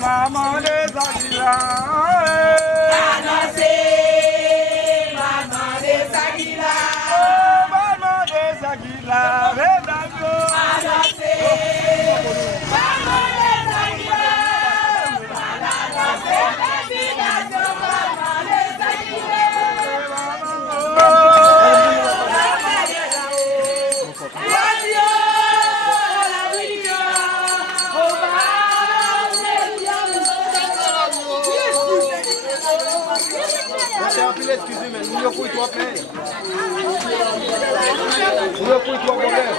maman des Aguilar. Maman des Aguilar. Maman des Aguilar. Excusez-moi, nous ne pouvons pas faire. Nous ne pouvons pas faire.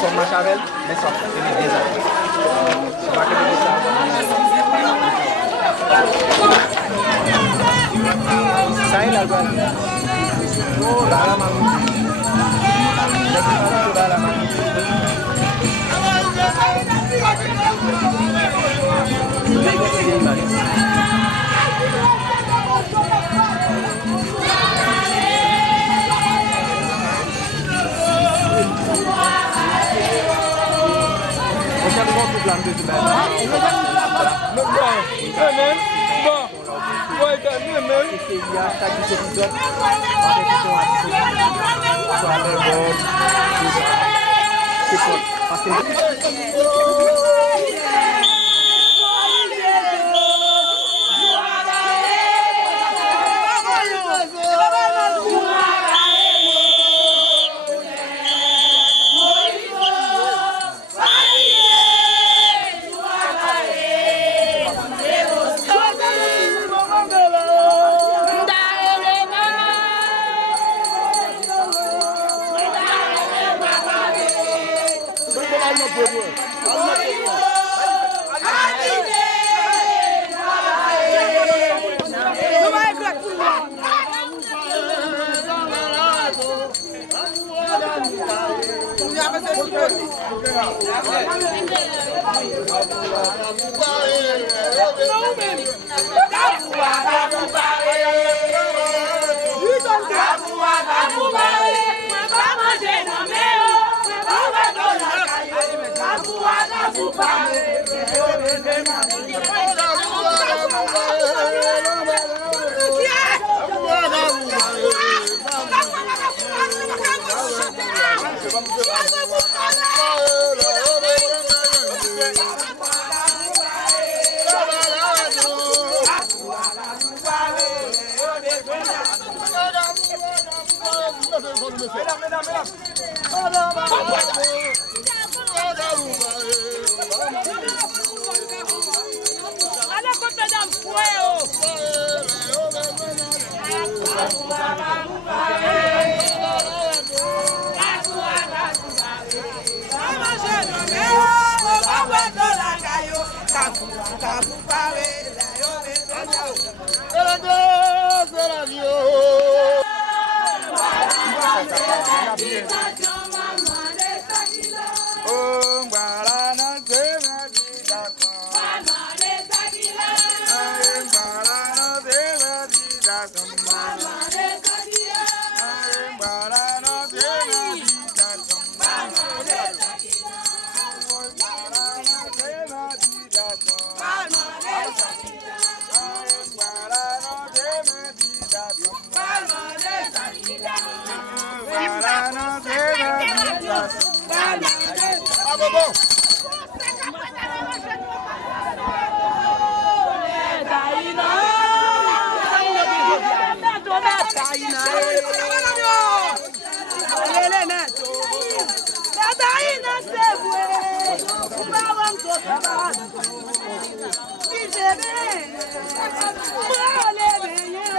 Son machavel, mais ça fait des années. Ça est là, oh là là, maman.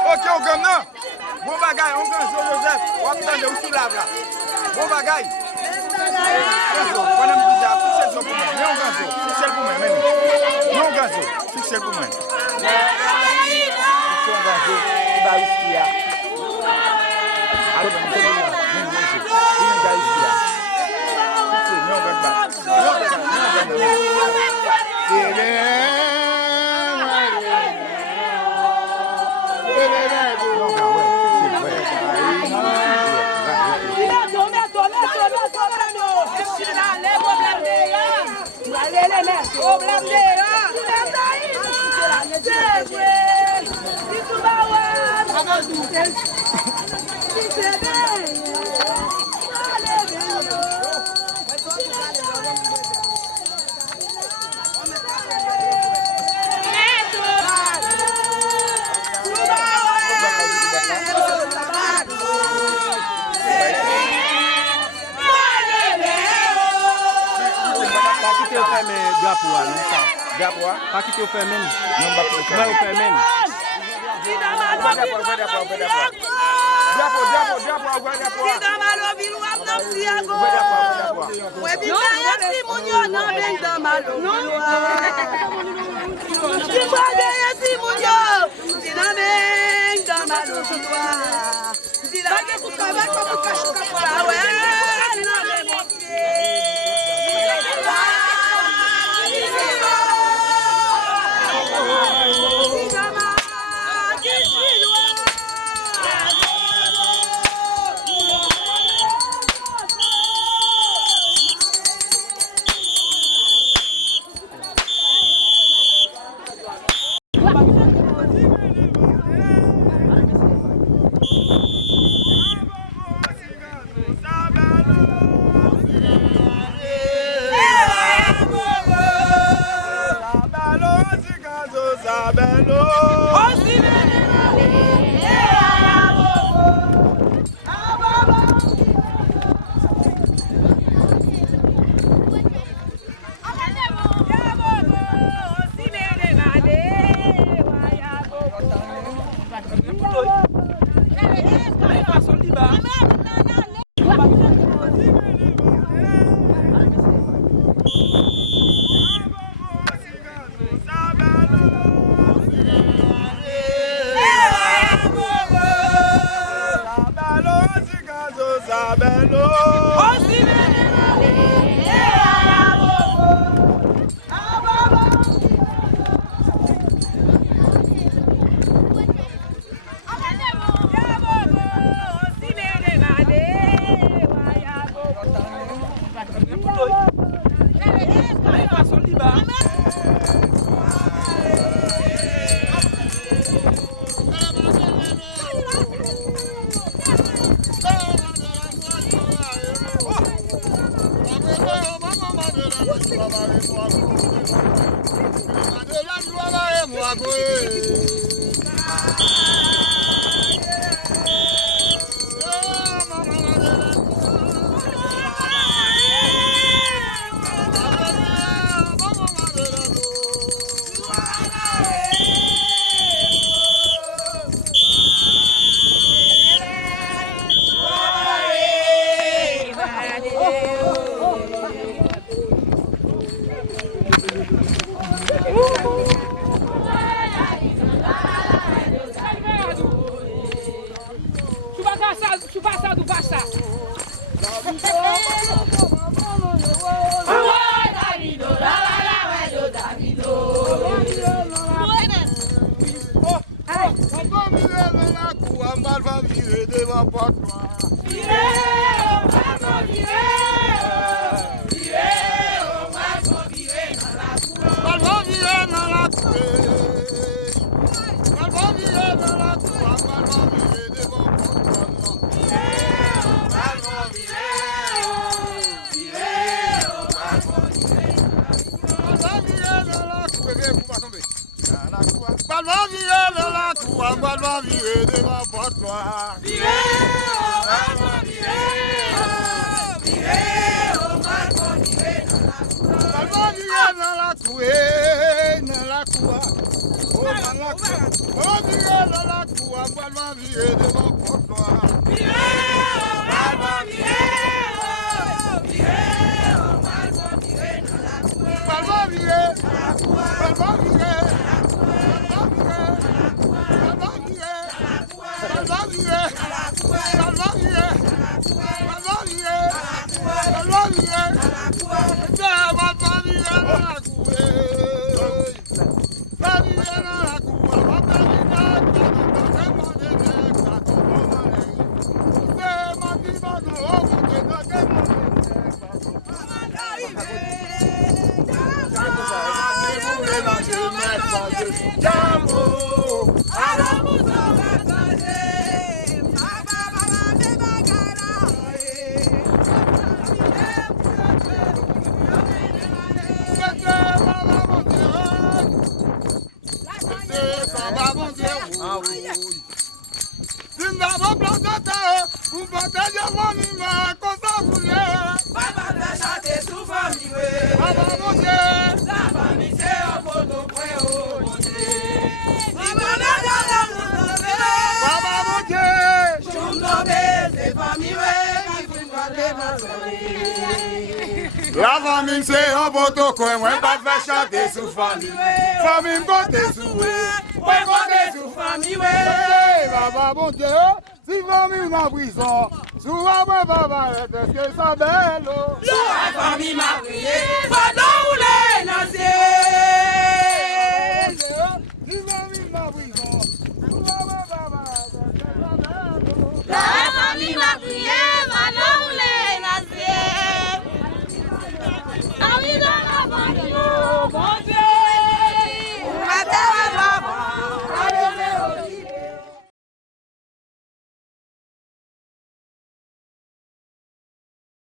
Ok, on gagne. Bon bagaille, on gagne sur Joseph. On attend de sous la bras. Bon bagaille. On aime déjà fixer pour moi. Mais on gagne. Fixer pour moi. Mais on gagne. Fixer pour moi. On gagne. Il va ici. Alors, on gagne. Il va ici. Mais on gagne pas. Pas quitter au fermen. Non, pas au fermen. La famille c'est un beau coin, moi pas faire chanter sous famille. Famille côté sous, ouais côté sous famille, ouais. Baba bon Dieu, si famille ma prison, souvent moi baba est-ce que ça belle? La famille m'a prié, pendant où les naziers. Si famille ma prison, souvent